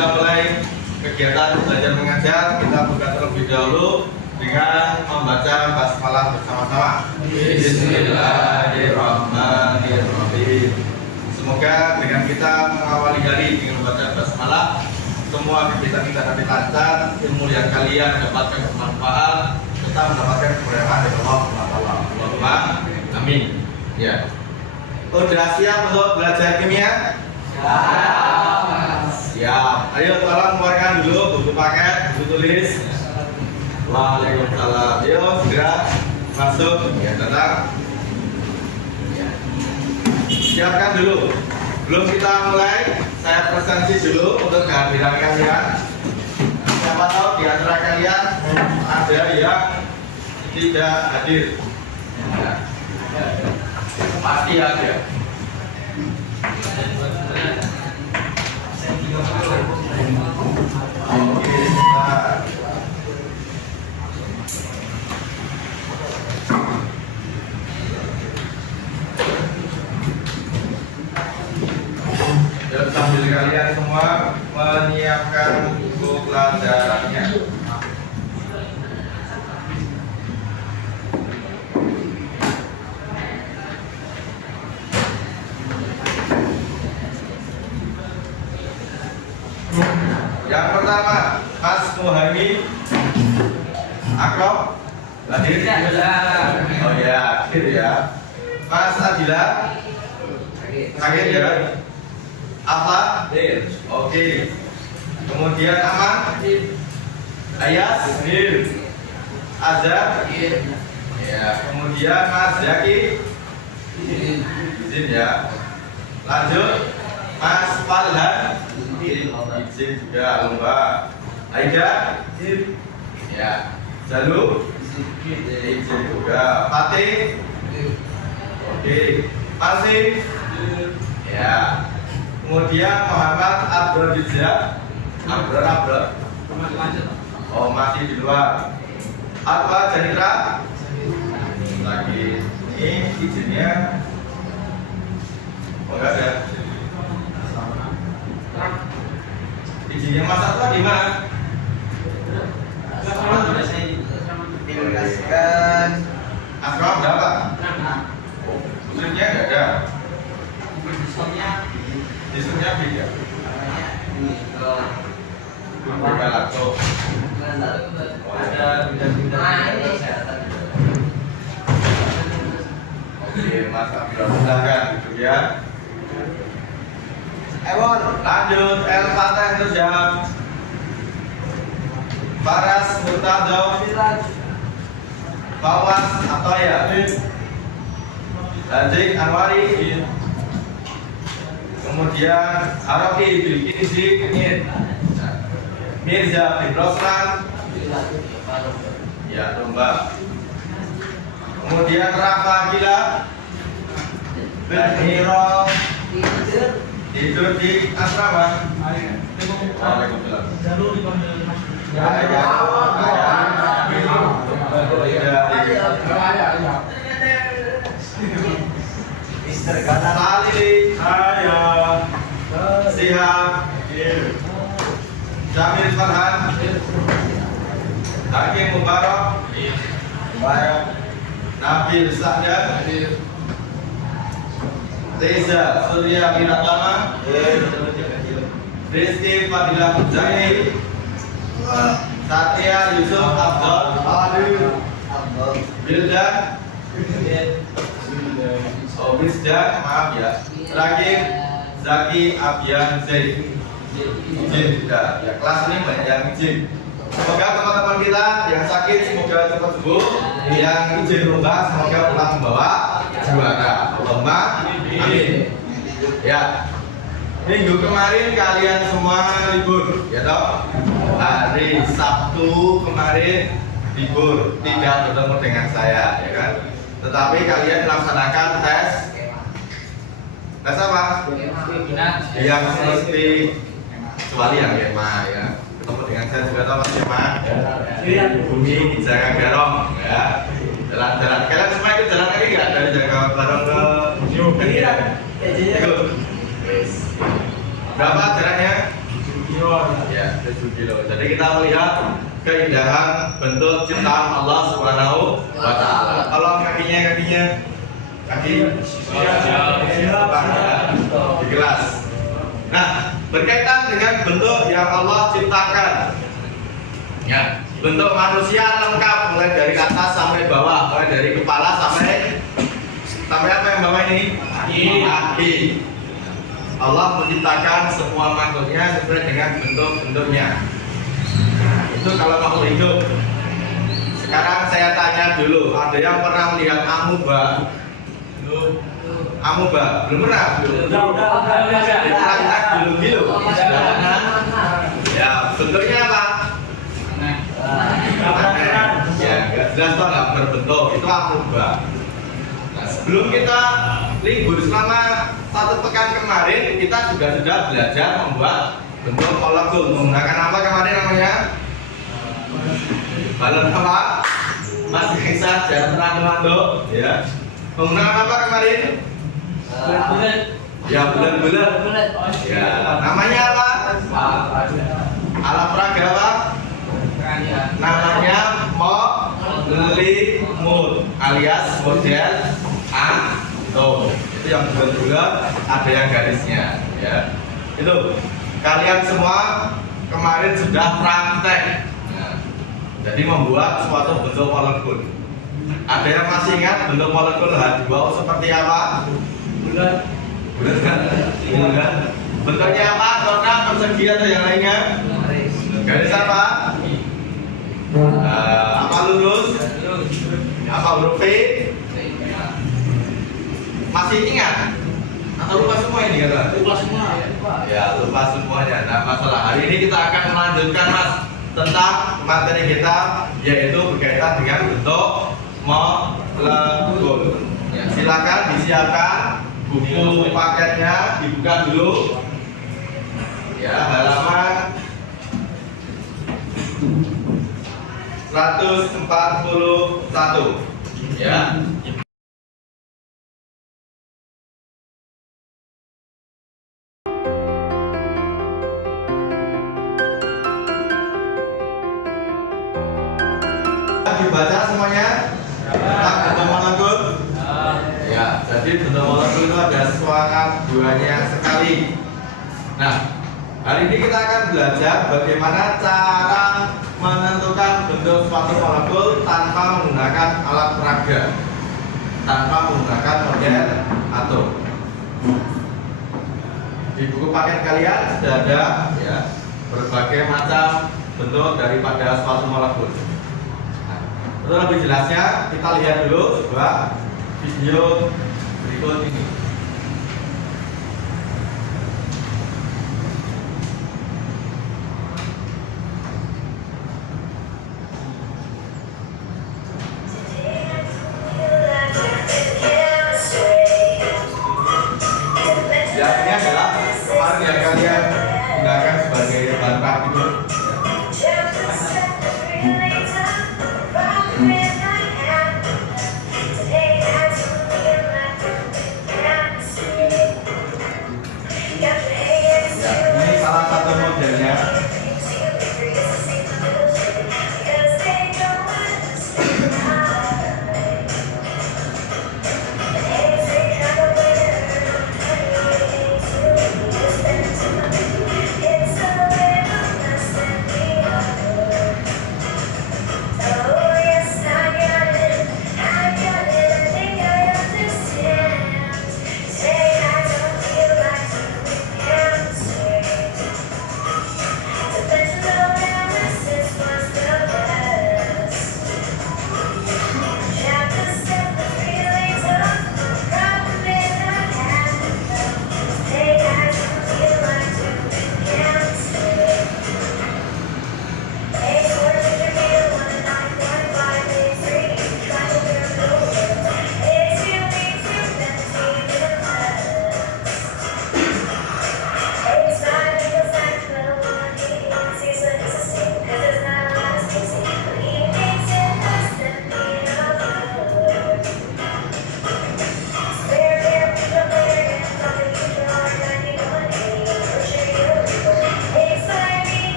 bisa mulai kegiatan belajar mengajar. Kita buka terlebih dahulu dengan membaca basmalah bersama-sama. Bismillahirrahmanirrahim. Semoga dengan kita mengawali hari dengan membaca basmalah, semua kegiatan kita nanti lancar, ilmu yang kalian dapatkan bermanfaat, kita mendapatkan keberkahan dari Allah Subhanahu. Allahumma amin. Ya. Udah siap untuk belajar kimia? Siap. Ayo tolong keluarkan dulu buku paket, buku tulis. Waalaikumsalam. Ayo segera masuk. Ya tenang. Ya. Siapkan dulu. Belum kita mulai, saya presentasi dulu untuk kehadiran kalian. Siapa tahu di antara kalian ada yang tidak hadir. Ya. Pasti ada. Dan sambil kalian semua menyiapkan buku pelajarannya. Yang pertama, Mas Muhammad Akrom hadir? Oh ya, hadir ya. Mas Adila hadir ya. Apa? Oke. Kemudian Aman? Ayas? Azhar? Ya. Kemudian Mas Zaki? Izin ya. Lanjut, Mas Falhan? Izin juga. Lomba Aida? Ya. Jalu? Izin juga. Fatih? Oke. Masih? Ya. Kemudian Muhammad Abdul Rizal? Abdul. Oh, masih di luar. Apa Janitra? Lagi. Ini izinnya. Oh, enggak ada. Izinnya Mas Atwa di mana? Dikasihkan. Asrama berapa? Usulnya enggak ada. Usulnya beda. Bukan laptop. Ada bidang-bidang kesehatan. Oke, Mas Abdul silakan gitu ya. Lanjut, El Fatah terus jawab. Faras Murtado, Fawas atau ya? Lanjut Anwari. Kemudian Arabi Bilkisi, Mirza bin Roslan, ya Domba. Kemudian Rafa Gila, Benhiro, tidur di asrama. Waalaikumsalam. Salili, Sihab, Jamil Farhan, Hakim Mubarak, Nabil Sa'dan, Reza Surya Wiratama, Rizky Fadilah Zaini, Satria Yusuf Abdul, Bildan, Wisdan, maaf ya. Terakhir Zaki Abian Zain. Izin juga. Ya, kelas ini banyak yang izin. Semoga teman-teman kita yang sakit semoga cepat sembuh, yang izin lomba semoga pulang membawa juara. Allahumma amin. Ya. Minggu kemarin kalian semua libur, ya toh? Hari Sabtu kemarin libur, tidak bertemu dengan saya, ya kan? Tetapi kalian melaksanakan tes apa? Yang seperti kecuali yang EMA ya. Ketemu dengan saya juga tahu Mas EMA. Bumi Jaga Garong ya. Jalan-jalan. Kalian semua ikut jalan lagi nggak dari Jaga Garong ke Ikut. Berapa jaraknya? Ya, 7 kilo. Jadi kita melihat keindahan bentuk ciptaan Allah Subhanahu wa taala. Kalau kakinya kaki di gelas. Nah, berkaitan dengan bentuk yang Allah ciptakan. Ya, bentuk manusia lengkap mulai dari atas sampai bawah, mulai dari kepala sampai apa yang bawah ini? Kaki. Allah menciptakan semua makhluknya sesuai dengan bentuk-bentuknya. Itu kalau makhluk hidup. Sekarang saya tanya dulu, ada yang pernah melihat amuba? Amuba belum pernah? Kita dulu gitu. Ya, bentuknya apa? Ya, nggak jelas toh, nggak berbentuk. Itu amuba. Nah, sebelum kita libur selama 1 pekan kemarin, kita juga sudah belajar membuat bentuk molekul menggunakan apa kemarin namanya? Balon apa? Mas Isa jangan terang-terang ya. Menggunakan apa kemarin? Bulat. Ya, bulat-bulat. Ya, namanya apa? Alat peraga apa? Namanya molimut alias model atom. Itu yang bulat-bulat, ada yang garisnya ya. Itu kalian semua kemarin sudah praktek. Nah, jadi membuat suatu bentuk molekul. Ada yang masih ingat bentuk molekul H2O seperti apa? Bulat. Bulat kan? Bulat. Bentuknya apa? Kotak, persegi atau yang lainnya? Garis apa? Apa lurus? Apa huruf V? Masih ingat? Atau lupa semua ini kata? Lupa semua. Ya, lupa semuanya. Nah, masalah hari ini kita akan melanjutkan Mas tentang materi kita, yaitu berkaitan dengan bentuk molekul. Ya, silakan disiapkan buku paketnya, dibuka dulu. Ya, halaman 141. Ya. Dibaca semuanya tentang bentuk molekul. Ya, jadi bentuk molekul itu ada semangat duanya sekali. Nah, hari ini kita akan belajar bagaimana cara menentukan bentuk suatu molekul tanpa menggunakan alat peraga, tanpa menggunakan model atom. Di buku paket kalian sudah ada ya berbagai macam bentuk daripada suatu molekul. Untuk lebih jelasnya kita lihat dulu sebuah video berikut ini. Ya, ini adalah kemarin yang kalian gunakan sebagai bahan praktik. Ini salah satu modelnya. Oh yes, I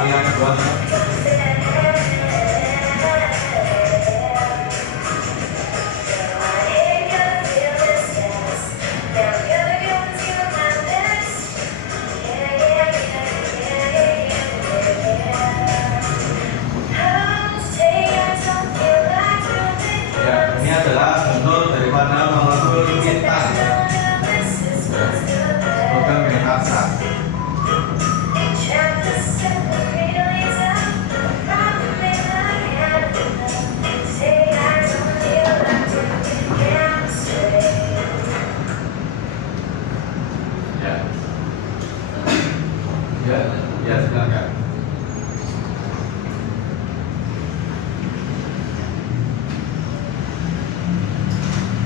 kali yang kedua. Ya, ini adalah bentuk daripada molekul intan. Semoga menyenangkan. Ya, silakan.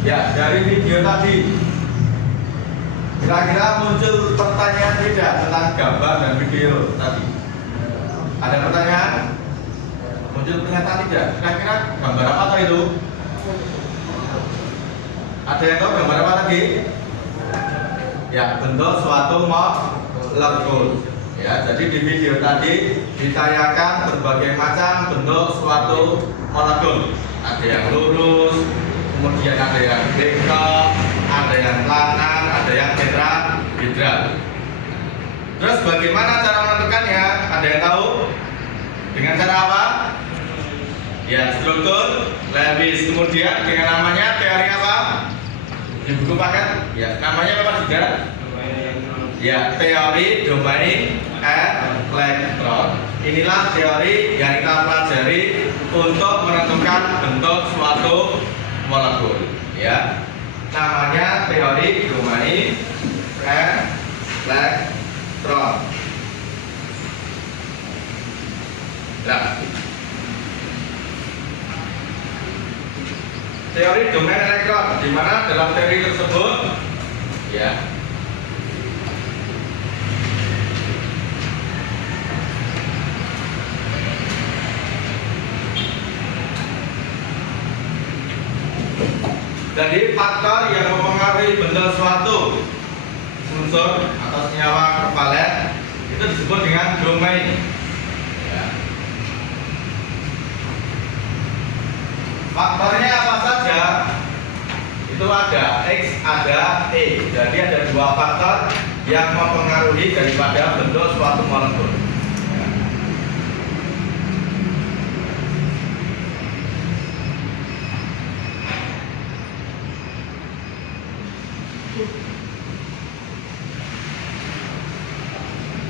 Ya, dari video tadi kira-kira muncul pertanyaan tidak tentang gambar dan video tadi? Ada pertanyaan? Muncul pernyataan tidak? Kira-kira gambar apa tadi itu? Ada yang tahu gambar apa tadi? Ya, bentuk suatu molekul. Ya, jadi di video tadi ditayangkan berbagai macam bentuk suatu molekul. Ada yang lurus, kemudian ada yang bengkok, ada yang lanan, ada yang tetrahedral. Terus bagaimana cara menentukannya? Ada yang tahu? Dengan cara apa? Ya, struktur Lewis. Kemudian dengan namanya teori apa? Di buku paket? Ya, namanya apa juga? Ya, teori domain elektron. Inilah teori yang kita pelajari untuk menentukan bentuk suatu molekul. Ya, namanya teori domain elektron. Nah, teori domain elektron, di mana dalam teori tersebut, ya, jadi faktor yang mempengaruhi bentuk suatu unsur atau senyawa kovalen itu disebut dengan domain. Ya. Faktornya apa saja? Itu ada X, ada E. Jadi ada dua faktor yang mempengaruhi daripada bentuk suatu molekul. Ya.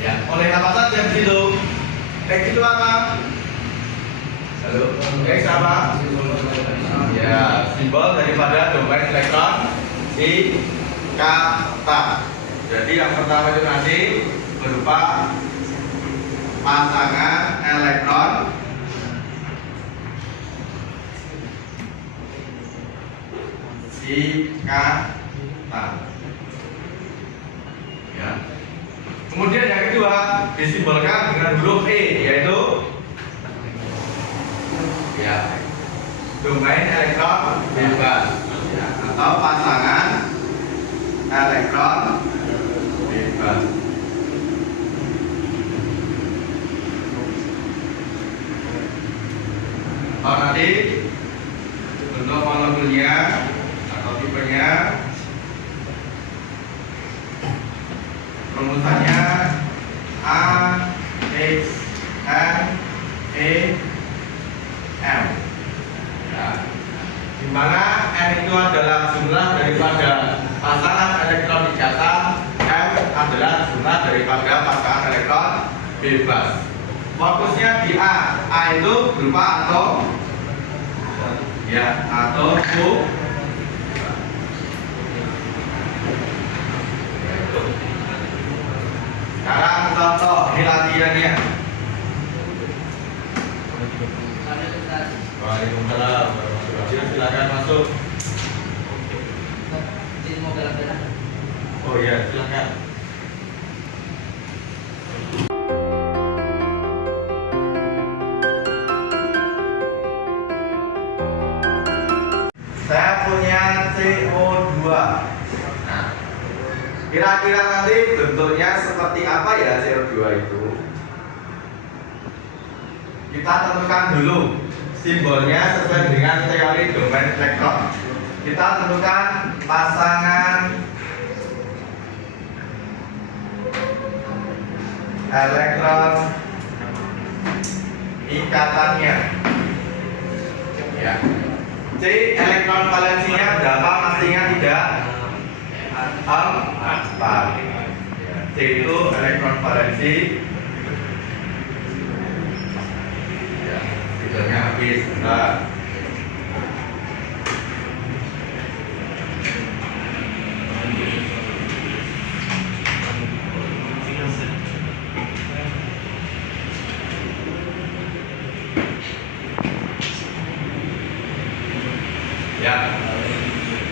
Ya, oleh apa saja di situ? X itu apa? Halo, X apa? Ya, simbol daripada domain elektron si kata. Jadi yang pertama itu nanti berupa pasangan elektron si kata. Ya. Kemudian yang kedua disimbolkan dengan huruf E, yaitu ya, domain elektron bebas, ya, atau pasangan elektron bebas. Oh, nanti bentuk molekulnya atau tipenya, rumusannya A, X, N, E, M. Ya. Di mana N itu adalah jumlah daripada pasangan elektron di kata, M adalah jumlah daripada pasangan elektron bebas. Fokusnya di A itu berupa atom, ya, atom U. Sekarang contoh, ini latihannya. Waalaikumsalam warahmatullahi wabarakatuh. Silakan masuk. Oh iya, silakan. Saya punya CO2. Nah, kira-kira nanti bentuknya seperti apa ya CO2 itu? Kita tentukan dulu simbolnya sesuai dengan teori domain elektron. Kita tentukan pasangan elektron ikatannya. Ya. C elektron valensinya berapa? Masih ingat tidak? 4. C itu elektron valensi. Ya, tidaknya habis. Bentar. Ya.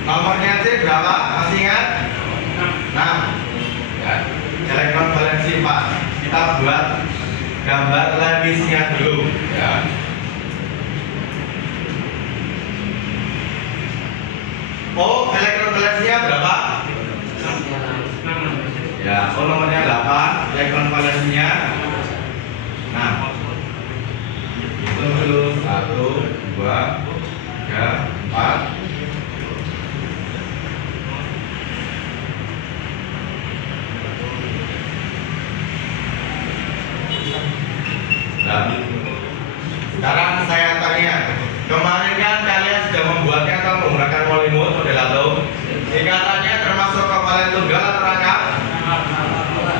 Nomornya C berapa? Masih ingat? 6. Ya. Elektron valensi 4. Kita buat gambar lemisnya dulu, ya. Oh, elektron valensinya berapa? Ya, oh nomornya 8, elektron valensinya 6. Hitung dulu 1, 2, 3, 4. Nah, sekarang saya tanya, kemarin kan kalian sudah membuatnya atau menggunakan polimut model atau ikatannya termasuk kevalen tunggal atau rangkap?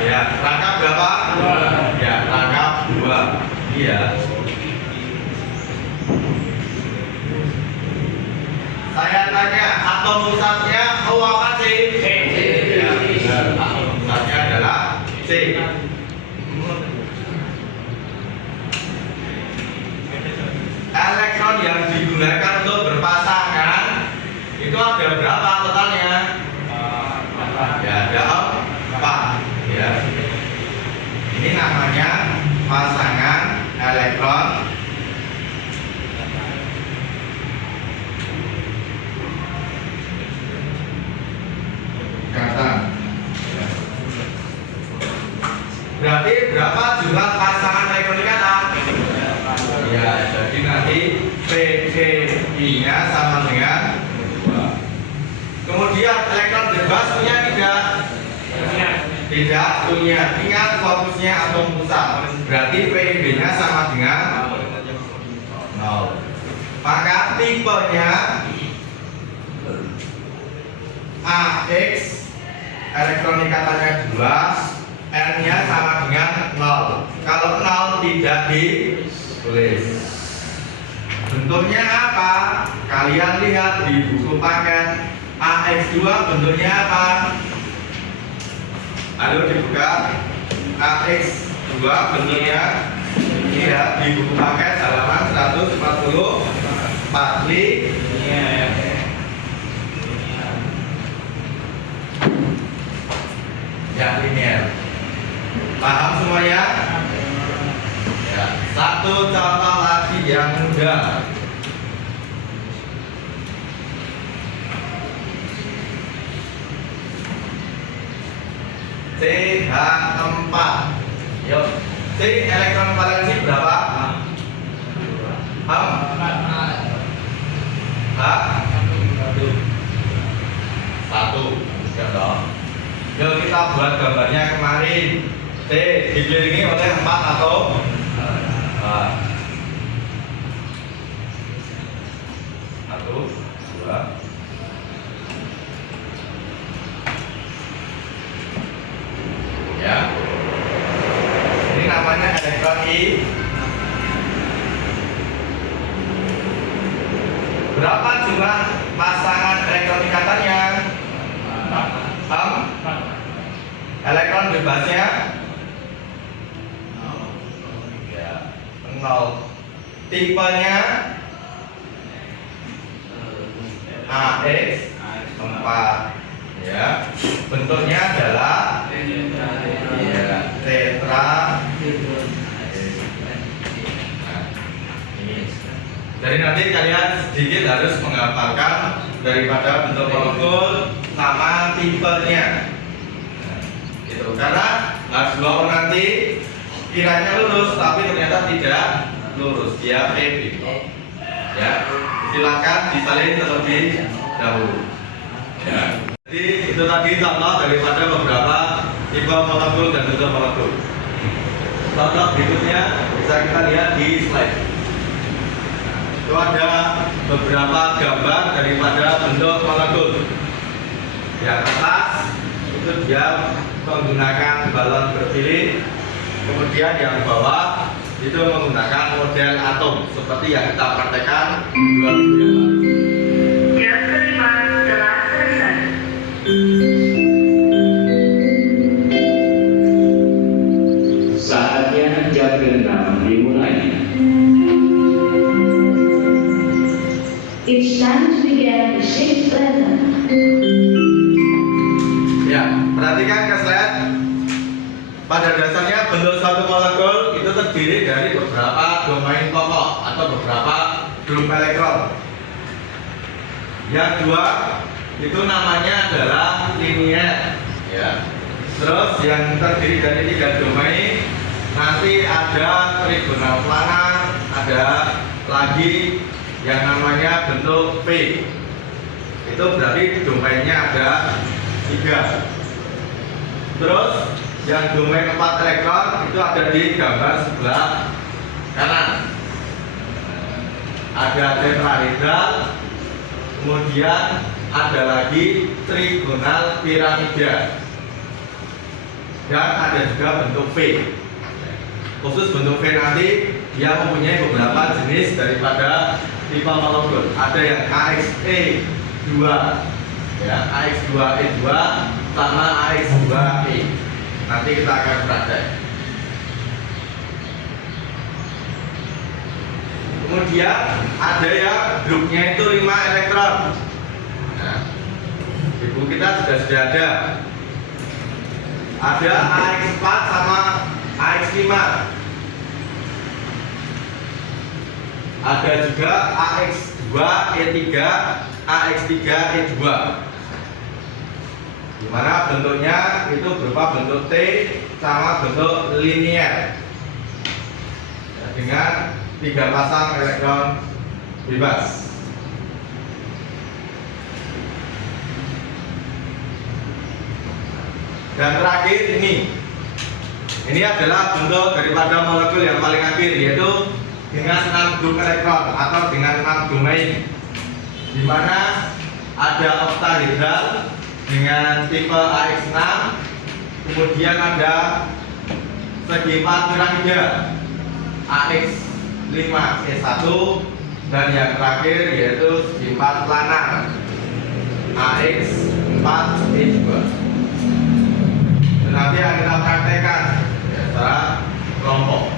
Ya, rangkap berapa? Ya, rangkap 2. Iya. Saya tanya, atom pusatnya O apa C? Ya, benar. Atom pusatnya adalah C. Elektron yang digunakan untuk berpasangan itu ada berapa totalnya? Ya, ada 4. Ya. Ini namanya pasangan elektron ikatan. Berarti berapa jumlah pasangan elektron ikatan? Ya, jadi nanti PCI-nya sama dengan 2. Kemudian elektron bebas punya tidak? Tidak punya. Ingat fokusnya atom pusat. Berarti PIB-nya sama dengan 0. Maka tipenya AX, elektron ikatannya 2, N-nya sama dengan 0. Kalau 0 tidak ditulis. Bentuknya apa? Kalian lihat di buku paket AX2 bentuknya apa? Ayo dibuka. AX2 bentuknya ini ya, di buku paket halaman 144. Ya, linear. Paham semuanya? Ya, satu contoh lagi yang mudah. CH4. Yuk. C elektron valensi berapa? H? H? 1. Sudah dong. Yuk kita buat gambarnya kemarin. C dikelilingi oleh 4 atau 1, 2. Ya. Ini namanya elektron I. Berapa jumlah pasangan elektron ikatannya? 6. Elektron bebasnya 0. Tipenya AX 4. Ya. Bentuknya adalah ya, tetra. Nah, ini. Jadi nanti kalian sedikit harus menghafalkan daripada bentuk molekul sama tipenya. Itu karena dua orang nanti kiranya lulus tapi ternyata tidak lurus, dia PB. Ya, silakan disalin terlebih dahulu. Ya. Jadi itu tadi contoh daripada beberapa tipe molekul dan bentuk molekul. Contoh berikutnya bisa kita lihat di slide. Itu ada beberapa gambar daripada bentuk molekul. Yang atas itu dia menggunakan balon berpilih, kemudian yang bawah itu menggunakan model atom seperti yang kita praktekkan 2 minggu yang lalu. Jam kelima telah selesai. Saatnya jam 6 dimulai. It's time to begin the sixth lesson. Ya, perhatikan ke slide. Pada dasarnya bentuk suatu molekul itu terdiri dari beberapa domain pokok atau beberapa grup elektron. Yang dua itu namanya adalah linier, ya. Terus yang terdiri dari 3 domain nanti ada trigonal planar, ada lagi yang namanya bentuk V. Itu berarti domainnya ada 3. Terus yang domain 4 elektron itu ada di gambar sebelah kanan. Ada tetrahedral, kemudian ada lagi trigonal piramida, dan ada juga bentuk V. Khusus bentuk V nanti dia mempunyai beberapa jenis daripada tipe molekul. Ada yang AXE2, ya, AX2E2 sama AX2E. Nanti kita akan praktek. Kemudian ada yang grupnya itu 5 elektron. Nah, di buku kita sudah ada. Ada AX4 sama AX5. Ada juga AX2E3, AX3E2. Di mana bentuknya itu berupa bentuk T sama bentuk linier, ya, dengan 3 pasang elektron bebas. Dan terakhir ini adalah bentuk daripada molekul yang paling akhir, yaitu dengan 6 grup elektron atau dengan 6 domain, di mana ada oktahedral dengan tipe AX6, kemudian ada segi 4 piramida AX5E1, dan yang terakhir yaitu segi 4 planar AX4E2. Dan nanti akan kita praktekkan secara kelompok.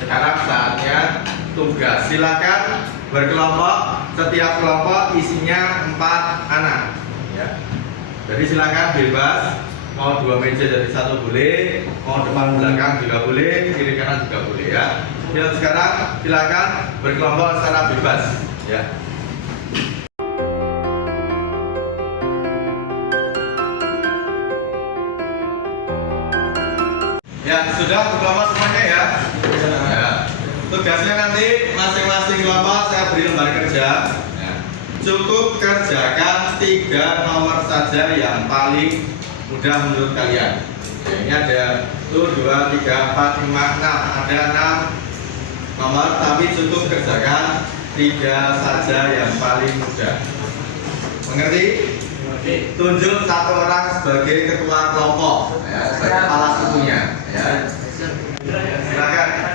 Sekarang saatnya tugas. Silakan berkelompok. Setiap kelompok isinya 4 anak. Ya. Jadi silakan bebas. Mau 2 meja dari 1 boleh, mau depan belakang juga boleh, kiri kanan juga boleh, ya. Dan sekarang silakan berkelompok secara bebas. Ya. Ya, sudah berkelompok semuanya ya. Tugasnya nanti masing-masing kelompok saya beri lembar kerja. Ya. Cukup kerjakan 3 nomor saja yang paling mudah menurut kalian. Ya, ini ada 1, 2, 3, 4, 5, 6. Ada 6 nomor, tapi cukup kerjakan 3 saja yang paling mudah. Mengerti? Tunjuk 1 orang sebagai ketua kelompok, ya, sebagai kepala sukunya. Ya. Silakan.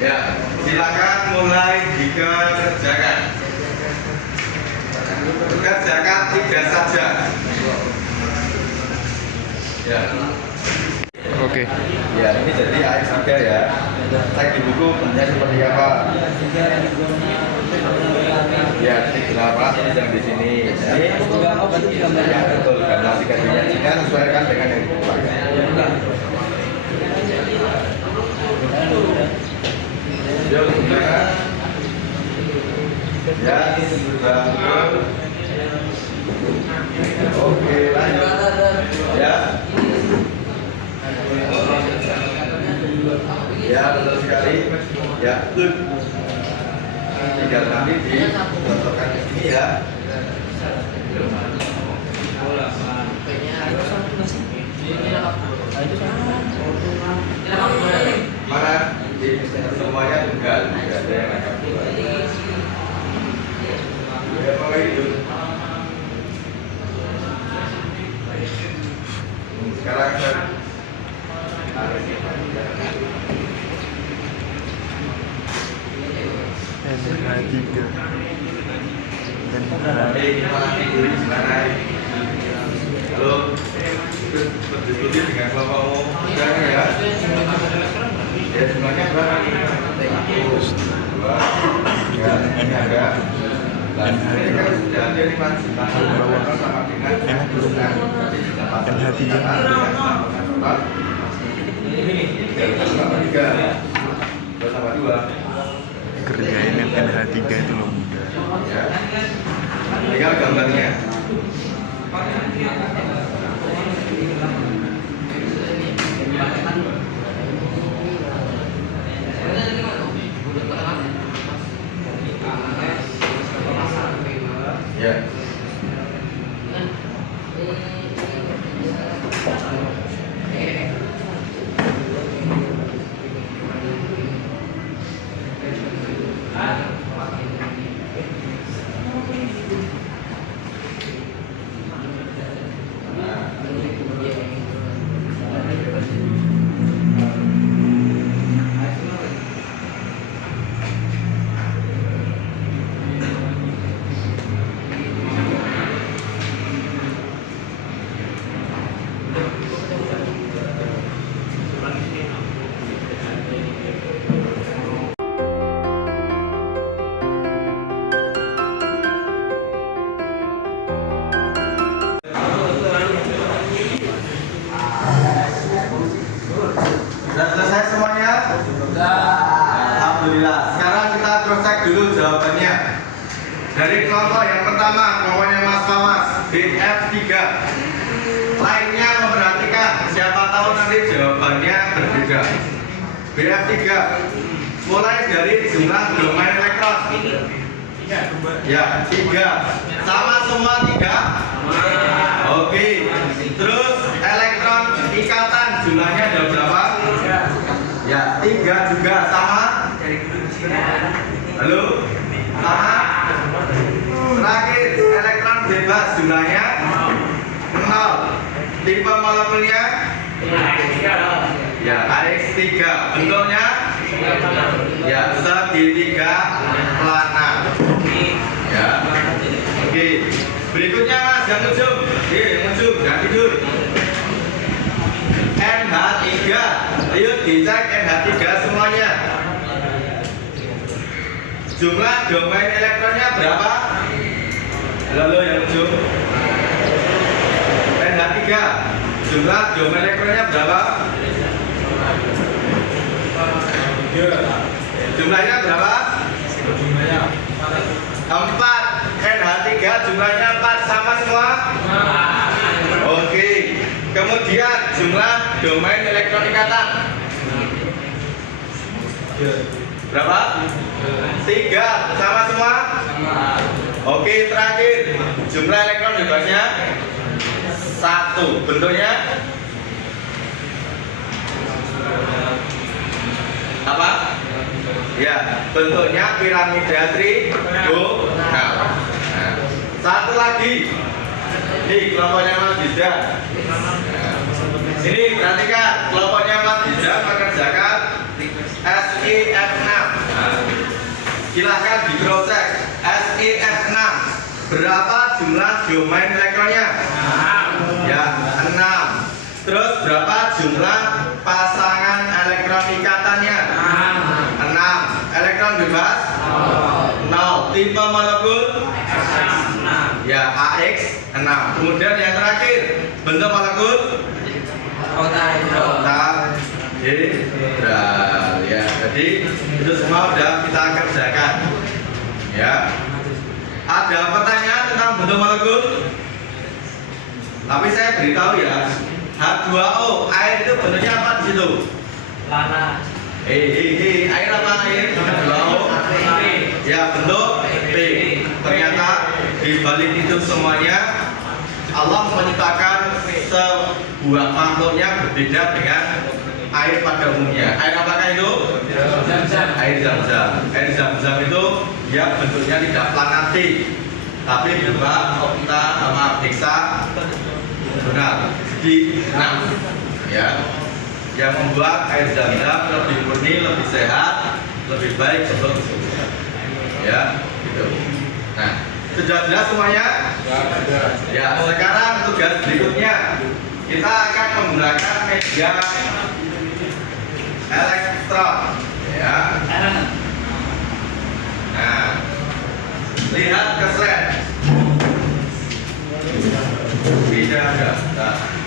Ya, silakan mulai dikerjakan. Kerjakan 3 saja. Ya. Oke. Ya, ini jadi AX3 ya. Cek di buku bentuknya seperti apa. Ya, kenapa? Ini yang di sini. Ini Ya, betul. Dan aplikasinya jika sesuaikan dengan yang dipakai. Ya, sudah. Ya, sudah. Oke, lanjut. Ya. Ya, betul sekali. Ya, good. Tinggal nanti dicontohkan di sini ya. Mana? Semuanya tunggal, tidak ada yang akan keluar. Ya, mau itu. Sekarang NH3 halo, berdiskusi dengan kelompokmu ya. Ya, sebenarnya berapa nih? 2, 3, ini ada. Ini kan sudah ada 5 juta sama dengan NH3 sama 2 kerjain yang NH3 itu loh mudah. ya. Tinggal gambarnya. Ya. Sudah selesai semuanya? Sudah. Alhamdulillah. Sekarang kita cross check dulu jawabannya. Dari kelompok yang pertama, kelompoknya Mas Famas, BF3. Lainnya memperhatikan, siapa tahu nanti jawabannya berbeda. BF3. Mulai dari jumlah domain elektron. Ya, 3. Sama semua 3? Oke. Terus elektron ikatan jumlahnya ada berapa? Ya, 3 juga sama. Halo? Sama? Terakhir, elektron bebas jumlahnya 0. Tipe molekulnya? Ya, AX3. Bentuknya? Ya, segitiga planar. Ya. Oke. Berikutnya Mas, yang ujung. Jangan tidur. NH3. Ayo dicek NH3 semuanya. Jumlah domain elektronnya berapa? Lalu yang ujung. NH3. Jumlah domain elektronnya berapa? Jumlahnya berapa? 4. NH3 jumlahnya 4 sama semua? Oke. Kemudian jumlah domain elektron ikatan berapa? 3 sama semua? Oke, terakhir jumlah elektron bebasnya 1. Bentuknya apa? Ya, bentuknya piramida trigonal. Nah, satu lagi. Ini kelompoknya Mas Diza. Ini perhatikan, kelompoknya Mas Diza mengerjakan SIF6. Silahkan di cross check. SIF6. Berapa jumlah domain elektronnya? Ya, 6. Terus berapa jumlah pasangan elektron ikatannya? 6. Elektron bebas? 0. Tipe molekul? Ya, AX 6. Kemudian yang terakhir, bentuk molekul oktaedral ya. Jadi itu semua sudah kita kerjakan. Ya. Ada pertanyaan tentang bentuk molekul? Tapi saya beritahu ya, H2O, air itu bentuknya apa di situ? Lana. Air apa air? H2O. Ya, bentuk P. Ternyata di balik itu semuanya Allah menciptakan sebuah makhluknya berbeda dengan air pada umumnya. Air apakah itu? Air zam-zam. Air zam-zam itu ya bentuknya tidak planatik, tapi berupa okta sama heksagonal segi 6. Ya, yang membuat air zam-zam lebih murni, lebih sehat, lebih baik untuk tubuh. Ya, gitu. Nah, sudah jelas semuanya? Ya, sekarang tugas berikutnya kita akan menggunakan media elektron. Ya. Nah, lihat ke slide. Tidak ada. Nah.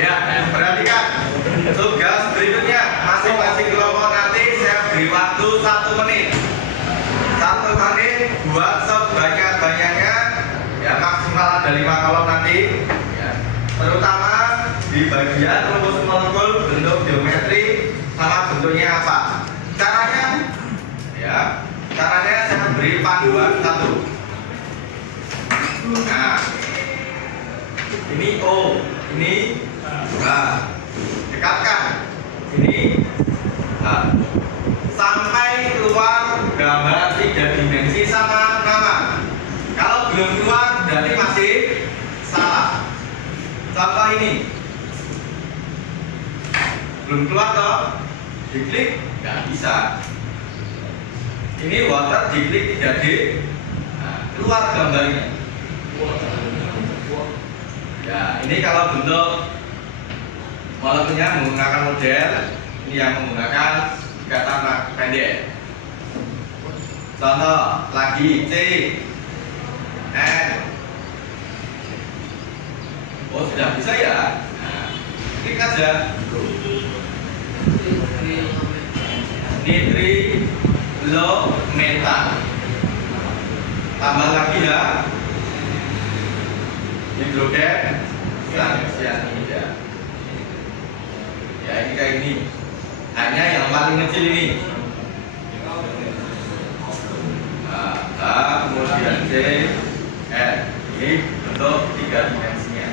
Ya, perhatikan tugas berikutnya masing-masing kelompok nanti saya beri waktu 1 menit. 1 menit buat sebanyak-banyaknya, ya maksimal ada 5 kolom nanti. Ya. Terutama di bagian rumus molekul, bentuk geometri sama bentuknya apa. Caranya, ya caranya saya beri panduan 1. Nah, ini O, ini H, dekatkan ini H, sampai keluar gambar 3 dimensi sama nama. Kalau belum keluar berarti masih salah. Contoh ini belum keluar toh, diklik nggak bisa. Ini water, diklik 3D, nah, keluar gambarnya. Ya, ini kalau bentuk molekulnya menggunakan model, ini yang menggunakan kata pendek. Contoh lagi C, N. Oh, sudah bisa ya? Nah, klik aja. Nitrilometan. Tambah lagi ya. Hidrogen cyanida. Ya, ini kayak ini. Hanya yang paling kecil ini. Nah, kemudian C, N. Ini bentuk 3 dimensinya.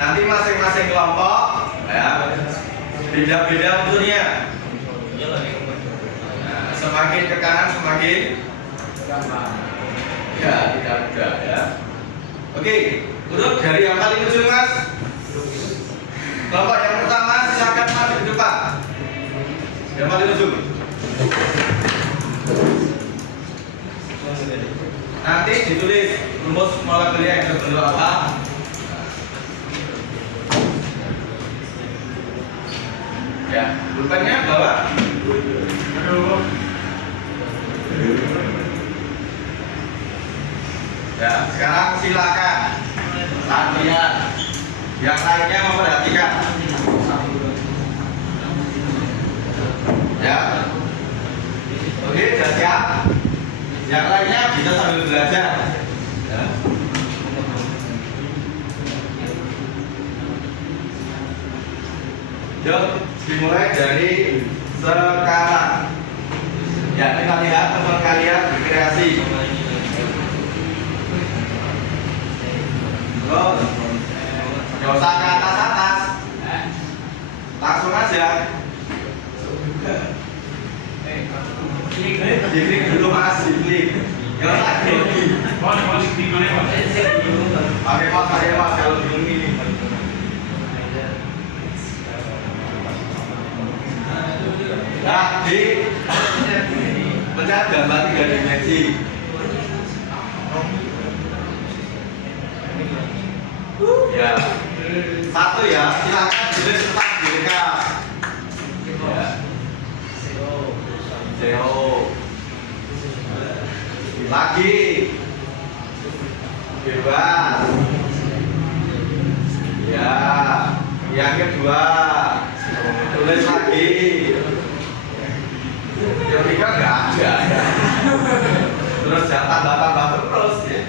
Nanti masing-masing kelompok ya beda-beda unsurnya. Nah, semakin ke kanan semakin ya tidak mudah ya. Oke, untuk dari yang paling ujung mas, kelompok yang pertama silakan maju ke depan. Yang paling ujung. Nanti ditulis rumus molekulnya yang berbentuk apa. Ya, pulpennya bawa. Ya, sekarang silakan latihan. Yang lainnya memperhatikan. Ya. Oke, sudah siap. Yang lainnya bisa sambil belajar. Ya. Yuk, dimulai dari sekarang. Ya, kita lihat teman kalian berkreasi. Terus, nggak usah ke atas-atas, langsung aja. Diklik dulu mas, diklik. Jangan lagi. Pakai mas kalau bingung ini. Nah, di pencet gambar 3 dimensi. Ya, satu ya, silakan tulis tentang direkam. Ya. CO. Lagi. Bebas. Ya, yang kedua tulis lagi. Yang ketiga nggak ada. Terus jangan tambah terus ya.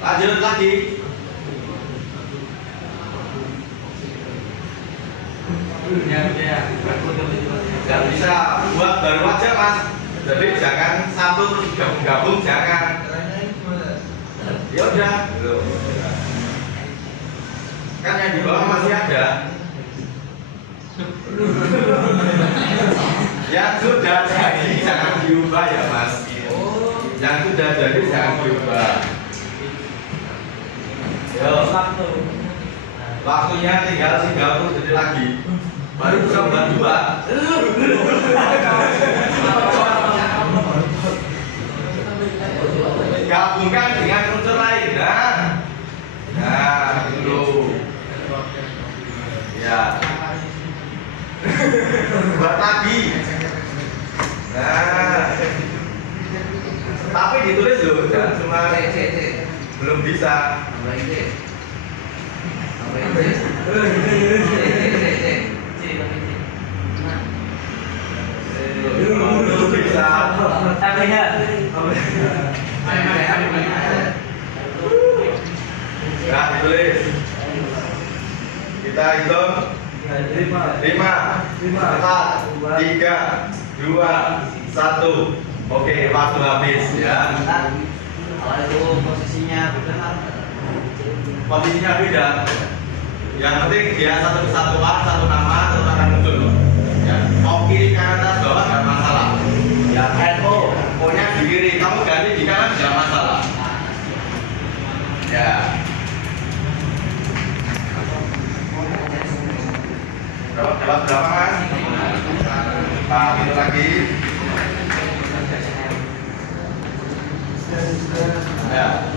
Lanjut lagi. Jangan bisa buat baru aja mas. Jadi jangan satu terus gabung jangan. Ya udah. Kan yang di bawah masih ada. Yang sudah jadi jangan diubah ya mas. Yang sudah jadi jangan diubah. Yo. Waktunya tinggal 30 detik lagi. Baru bisa buat 2. Gabungkan dengan unsur lain. Nah itu. Ya. Buat lagi. Nah. Tapi ditulis loh, jangan cuma belum bisa. Belum bisa. Ya, ditulis. Kita hitung 5, 4, 3, 2, 1. Oke, waktu habis ya. Kalau itu posisinya benar. Posisinya beda. Yang penting dia satu kesatuan, satu nama, satu akan muncul. Ya, mau kiri kanan atas bawah nggak masalah. Ya, NO, O-nya di kiri, kamu ganti di kanan nggak masalah. Ya. Dapat berapa mas? Pak, itu lagi. Ya.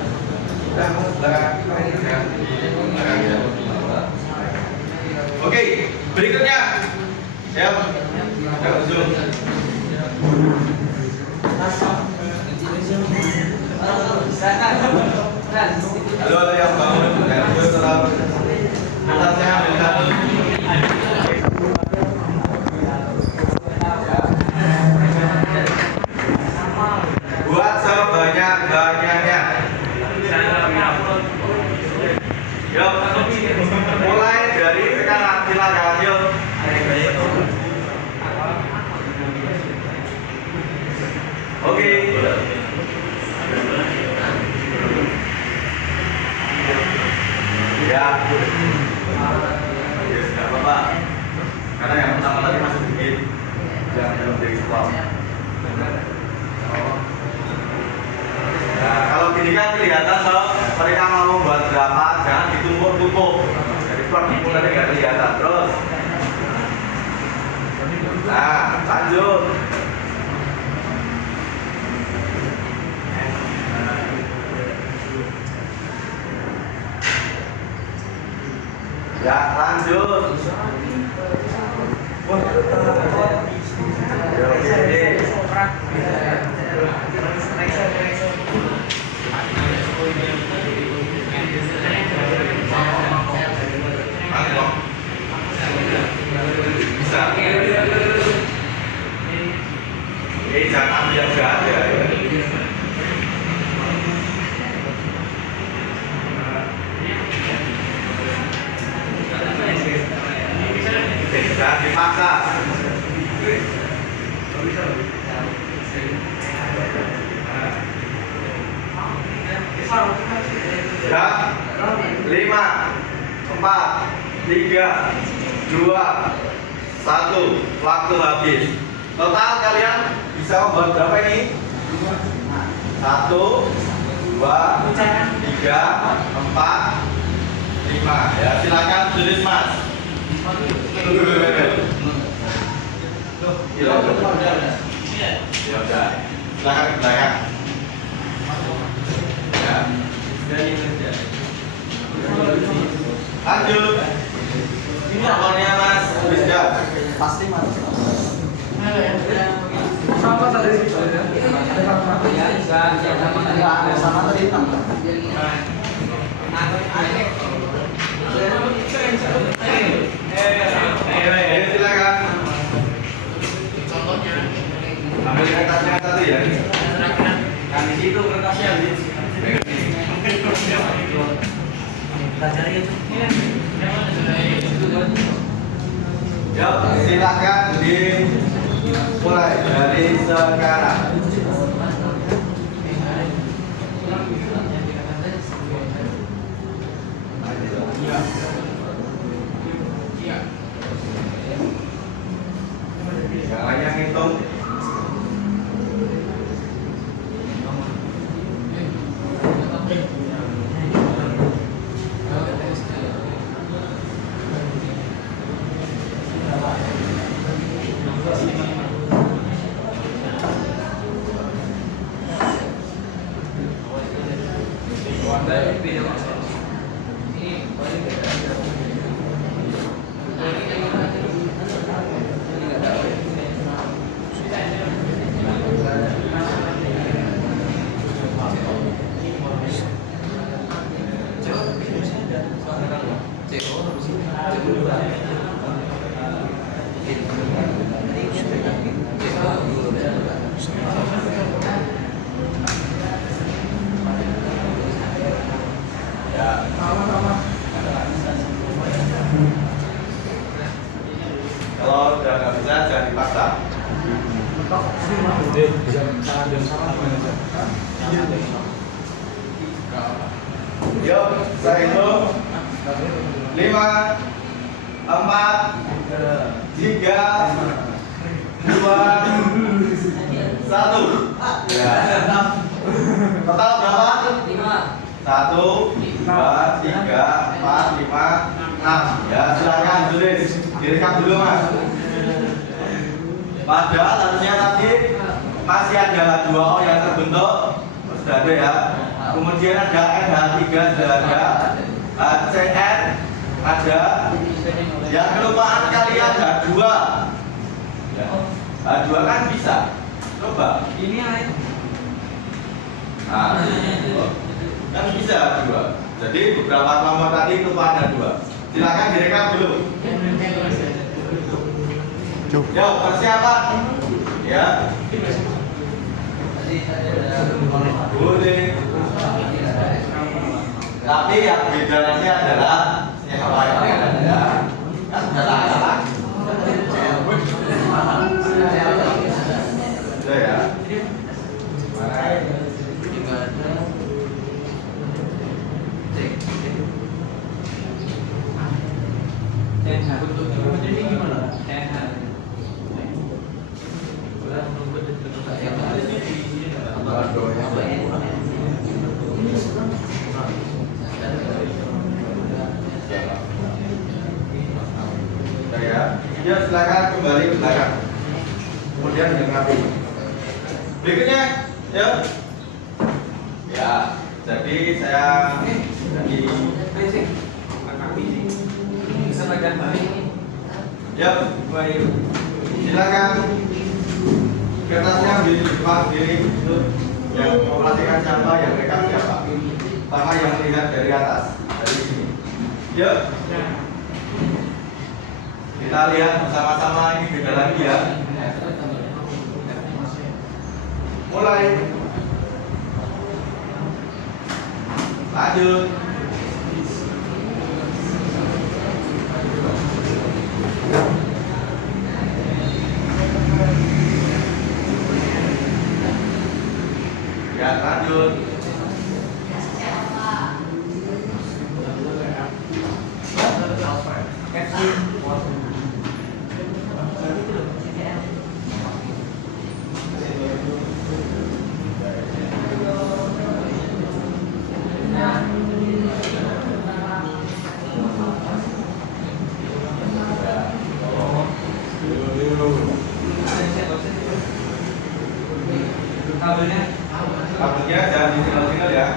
Oke, berikutnya. Siap. Zoom. Halo, ada yang bangun? Atasnya ambil satu. Buat sebanyak-banyaknya. Yuk, mulai dari sekarang silakan yuk. Oke. Ya. Yes, nggak apa-apa. Karena yang pertama tadi masih sedikit. Jangan belum dari sekolah. Nah, kalau gini kan kelihatan kalau mereka mau membuat berapa, jangan ditumpuk-tumpuk. Jadi per tadi nggak kelihatan. Terus. Nah, lanjut. Ya, lanjut. Bisa. Jangan ambil yang ada ya. Jangan dipaksa. Ya, 5, 4, 3, 2, 1. Waktu habis. Total kalian bisa membuat berapa ini? 1, 2, 3, 4, 5. Ya, silakan tulis Mas. Ya udah. Silakan ke belakang. Ya. Lanjut. Ini nomornya Mas Wisda. Pasti Mas. Sama tadi. Ada sama tadi hitam. Silakan. Ambil kertasnya satu ya. Kan di situ kertasnya, Lid. Kita cari itu. Ya, silakan dimulai dari sekarang. Yang lainnya ngitung. Kalau udah nggak bisa jangan dipaksa. Yuk, saya hitung 5, 4, 3, 2, 1. Ya. Total berapa? 1, 2, 3, 4, 5, 6. Ya, silakan tulis. Direkam dulu Mas. Padahal harusnya tadi masih ada 2 O yang terbentuk, sudah ada ya. Kemudian ada NH3 sudah ada, CN ada. Yang kelupaan kalian ada 2. Ya. H2 kan bisa. Coba. Ini air. Nah, kan bisa 2. Jadi beberapa kelompok tadi kelupaan ada 2. Silakan direkam dulu. Ya, persiapan. Ya. Boleh. Tapi yang beda nanti adalah siapa yang ada. Kan kalah. Sudah ya. Ya, silakan kembali ke belakang. Kemudian dilengkapi. Berikutnya, ya. Ya, jadi saya lagi ya, baik. Silakan kertasnya ambil di depan sendiri itu yang memperhatikan siapa, yang rekam siapa, sama yang melihat dari atas dari sini. Ya. Kita lihat bersama-sama ini beda lagi ya. Mulai. Lanjut. Ya, lanjut. Kabelnya jangan ditinggal-tinggal ya.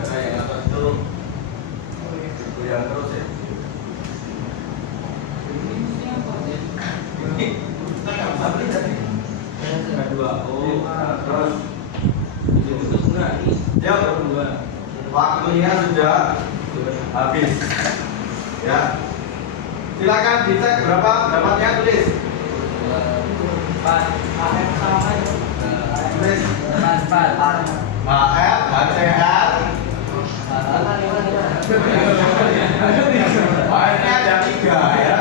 Karena yang atas itu goyang terus ya. Ini kita nggak bisa beli tadi. Dua. Oh, terus. Ya, waktunya sudah habis. Ya. Silakan dicek berapa dapatnya, tulis. Tulis. HF, HCR. HF-nya ada 3 ya.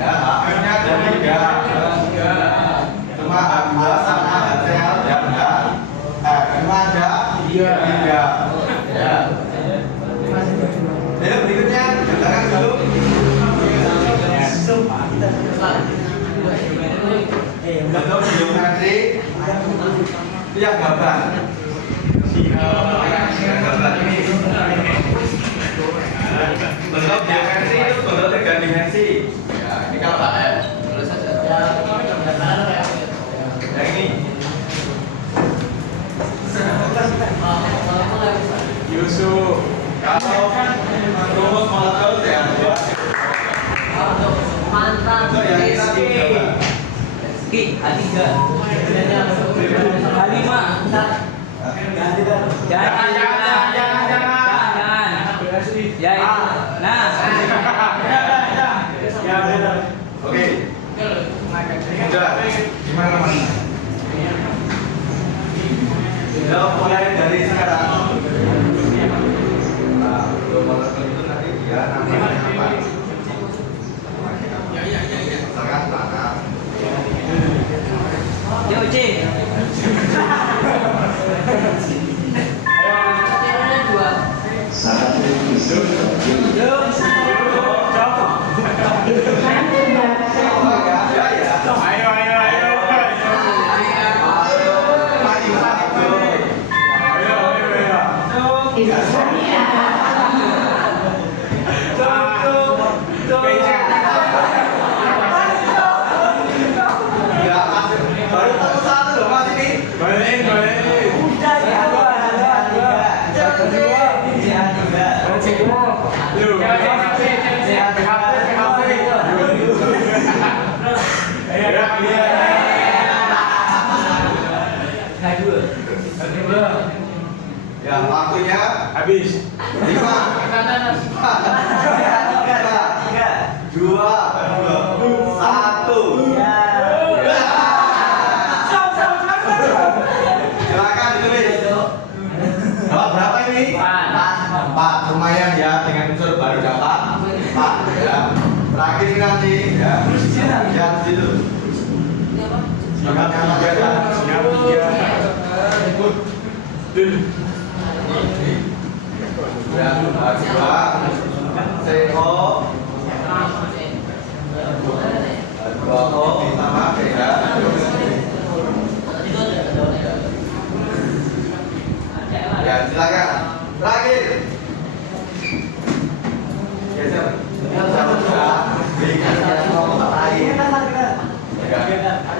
Ya, HF-nya ada 3. Cuma H2 sama HCR ya enggak. F-nya ada 3. Ya. Jadi berikutnya katakan dulu. Bentuk geometri itu yang gambar. Gambar ini. Bentuk geometri itu bentuk 3 dimensi. Ya, ini kalau HF tulis saja. Yang ini. Yusuf. Kalau rumus molekul CH2. Mantap. Itu yang kita gambar. A3. A5. Jangan. Ya itu. Nah. Oke. Sudah. Gimana Mas? Ya, mulai dari sekarang. Nah, molekul itu nanti dia namanya apa? Sangat planar. Yo, Ci. Ya, waktunya habis. 5 4 3 2 1. Silakan ditulis. Dapat berapa ini? 4. Lumayan ya, dengan unsur baru dapat 4 ya. Terakhir ini nanti ya. Ya, situ. Silakan yang biasa. Siap 3. Ya, H2 CO H2O ditambah PH. Ya, silakan. Terakhir. Geser. Sudah.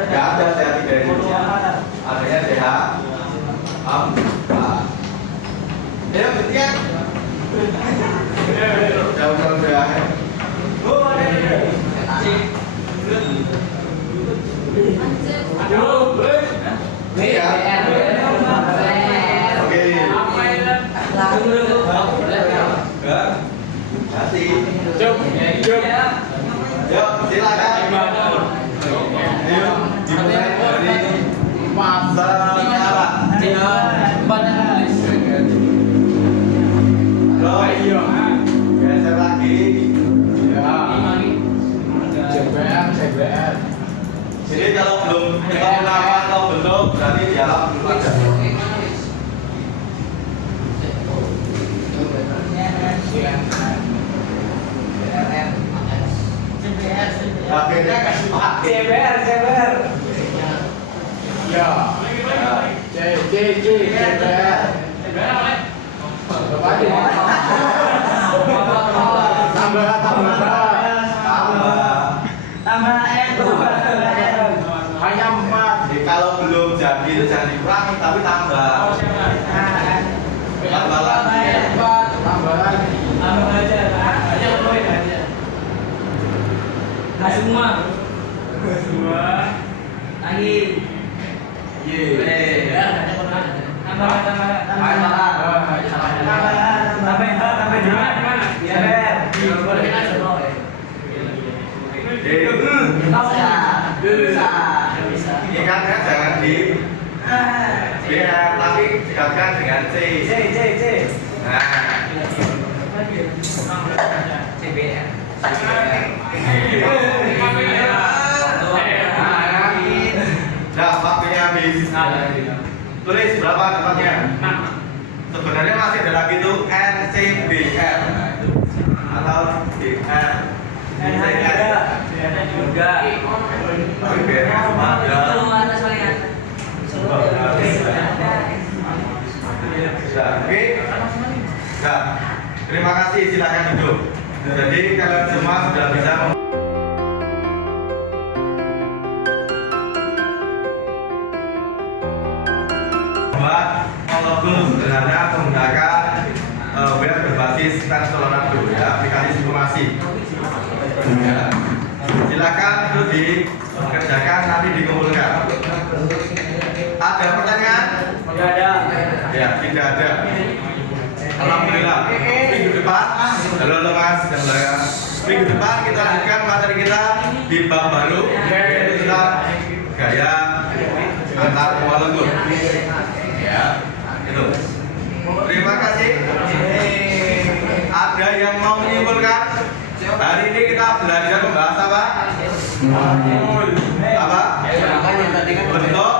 Enggak ada CH3 ini. Adanya CH. Ayo, ketiga. Jauh-jauh berakhir. Ini ya. Oke. Hati. Cuk. Yuk, silakan. Ayo, dimulai dari masa sekarang. Geser lagi. Ya. CBR. Jadi kalau belum kita nama atau bentuk berarti dialog belum ada. Bagiannya kasih pakai. CBR. Ya. CBR. Tambah. Tambah M. Hanya 4. Jadi kalau belum jadi itu jangan dikurangi tapi tambah. Tambah lagi. Tambah lagi. Tambah aja. Nah semua. Lagi. Tambah. Ingatnya jangan di BR tapi digantikan dengan C. Nah, CBR. nah waktunya habis. Tulis berapa tempatnya? Sebenarnya masih ada lagi tuh NCBR atau BR. BR. Juga. BR sama ada. Oke. Nah, terima kasih, silakan duduk. Jadi kalian semua sudah bisa membuat molekul sederhana menggunakan web berbasis TensorRT ya, aplikasi simulasi. Ya. Silakan itu dikerjakan, nanti dikumpulkan. Ada pertanyaan? Tidak ada. Ya, tidak ada. Alhamdulillah. Minggu depan, halo Mas dan Layar. Minggu depan kita lanjutkan materi kita di bab baru, yaitu tentang gaya antar molekul. Ya, itu. Terima kasih. Ada yang mau menyimpulkan? Hari ini kita belajar membahas apa? Apa? Bentuk